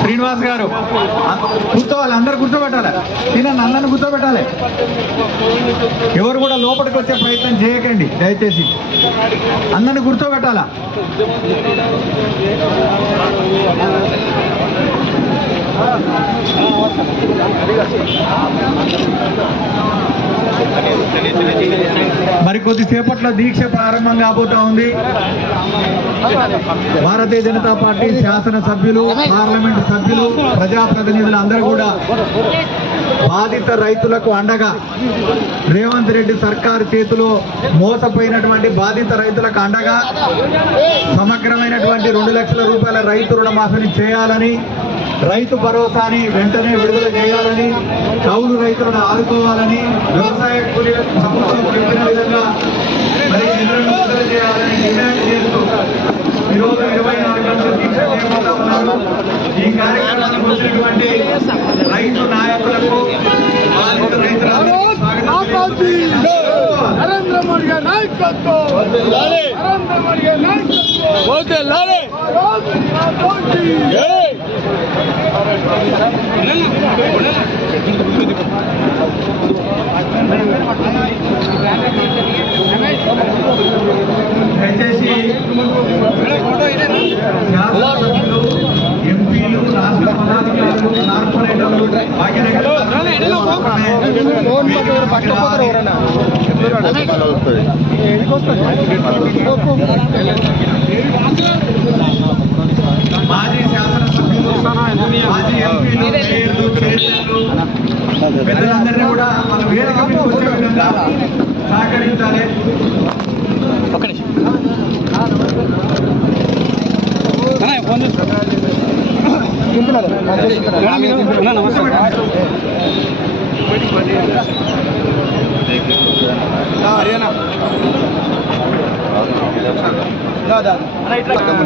శ్రీనివాస్ గారు కూర్చోవాలి, అందరు కూర్చోబెట్టాలి. తినండి, అందరిని కూర్చోబెట్టాలి. ఎవరు కూడా లోపలికి వచ్చే ప్రయత్నం చేయకండి దయచేసి. అందరిని కూర్చోబెట్టాలా. మరి కొద్దిసేపట్లో దీక్ష ప్రారంభం కాబోతా ఉంది. భారతీయ జనతా పార్టీ శాసనసభ్యులు, పార్లమెంటు సభ్యులు, ప్రజాప్రతినిధులు అందరూ కూడా బాధిత రైతులకు అండగా, రేవంత్ రెడ్డి సర్కారు చేతిలో మోసపోయినటువంటి బాధిత రైతులకు అండగా సమగ్రమైనటువంటి 2 లక్షల రూపాయల రైతు రుణమాఫీని చేయాలని, రైతు భరోసాని వెంటనే విడుదల చేయాలని, కౌలు రైతులను ఆదుకోవాలని, వ్యవసాయ కూలీలకు ప్రభుత్వం చెప్పిన విధంగా మరి నిధులను విడుదల చేయాలని డిమాండ్ చేస్తూ ఈరోజు 24 గంటల దీక్ష చేపడతా ఉన్నారు. ఈ కార్యక్రమానికి వచ్చినటువంటి రైతు నాయకులకు, బాధిత రైతులందరికీ నరేంద్ర మోడీ గారి నాయకత్వం, నరేంద్ర మోడీ గారి దయచేసి ఎంపీలు, రాష్ట్ర పదాధికారులు, కార్పొరేటర్లు మాజీ శాసనసభ్యులు, మాజీ ఎంపీలు, మేయర్లు, చైర్మన్లు పెద్దలందరినీ కూడా మన వేదిక మీద వచ్చే విధంగా సహకరించాలి. హర్యానా నాయకత్వం